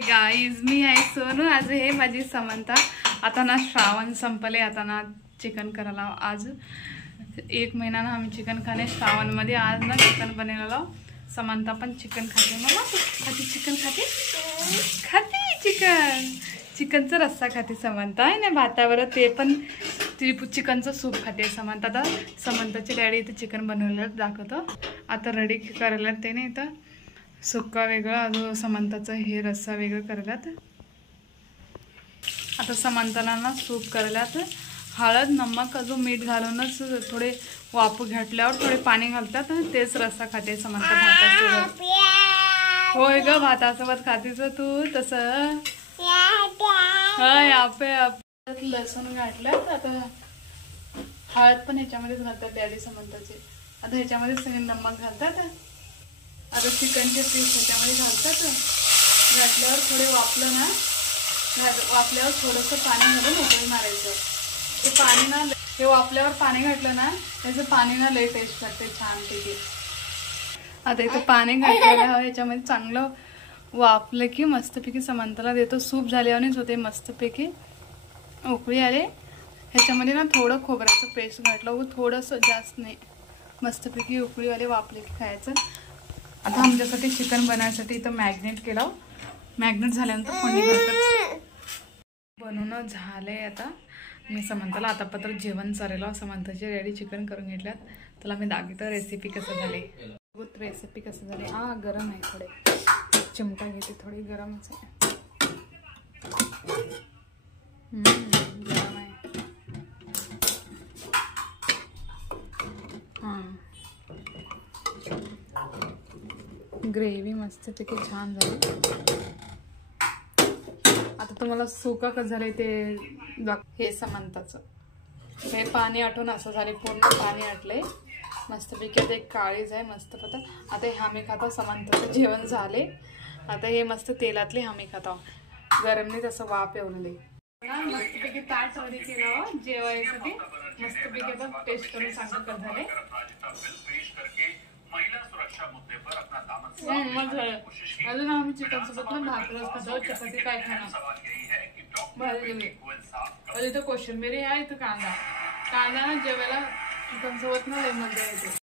Guys मी आहे सोनू, आज हे माझी समंता. आता ना श्रावण संपले, आता ना चिकन करायला. आज 1 महिना ना आम्ही चिकन खाणे श्रावणमध्ये. आज ना चिकन बनवलेलं. समंता पण चिकन खाते. मम्मा खाते चिकन, खाते चिकनचा रस्सा खाते समंता आहे ना भातावर. ते पण ती चिकनचं सूप खाते समंता. आता समंताचे डॅडी इथे चिकन बनवलेलं दाखवतो. आता रेडी करायला ते नाही इथं सुक्का वेगळा, अजून समंताचं हे रस्सा वेगळं करायलात. आता समंताला ना सूप करायलात. हळद नमक अजून मीठ घालूनच थोडे वापू घातल्यावर थोडे पाणी घालतात. तेच रस्सा खाते समंता भातासोबत. होय ग, भातासोबत खातेच तू तसं. होय आपे लसूण घातल्यात. आता हळद पण ह्याच्यामध्येच घालतात डॅडी समंताचे. आता ह्याच्यामध्ये सगळे नमक घालतात. आता चिकनचे पीस ह्याच्यामध्ये घालतात. घातल्यावर थोडे वापलं ना, वापल्यावर थोडंसं पाणी घालून उकळी मारायचं. ते पाणी ना, हे वापल्यावर पाणी घातलं ना त्याचं पाणी ना लई टेस्ट करते छानपैकी. आता इथं पाणी घातलेलं आहे, ह्याच्यामध्ये चांगलं वापलं की मस्तपैकी समंताला देतो. सूप झाल्यावरच होते मस्तपैकी. उकळी आले ह्याच्यामध्ये ना थोडं खोबऱ्याचं पेस्ट घातलं, थोडंसं जास्त नाही. मस्तपैकी उकळी आले वापले की खायचं. आता आमच्यासाठी चिकन बनवायसाठी इथं मॅग्नेट केलं. मॅग्नेट झाल्यानंतर फोडणी घालतात. बनवणं झालंय. आता मी समंताला आता पत्र जेवण चालेलं. समंताची रेडी चिकन करून घेतल्यात. त्याला मी दाखवतो रेसिपी कसं झाली. रेसिपी कसं झाली. गरम आहे थोडे. चिमटा घेते, थोडी गरमच आहे. गरम आहे. ग्रेव्ही मस्तपैकी छान झाली. आता तुम्हाला सुका कसं झालंय ते हे समंताचं हे पाणी आटून असं झाले. पूर्ण पाणी आटलंय मस्तपैकी. आता एक काळीज आहे मस्त पता. आता हे आम्ही खातो. समंताचं जेवण झाले. आता हे मस्त तेलातले आम्ही खातो. गरमने तसं वाफ येऊन मस्तपैकी ताट रेडी केलं जेवायसाठी. मस्तपैकी आता टेस्ट करून सांगत कर झाले. अजून आम्ही चिकन सोबत ना भाकरच खातो. चपाती काय खाणार. इथं कोशिंबीर आहे, इथं कांदा ना जेवायला चिकन सोबत ना लय मजा येते.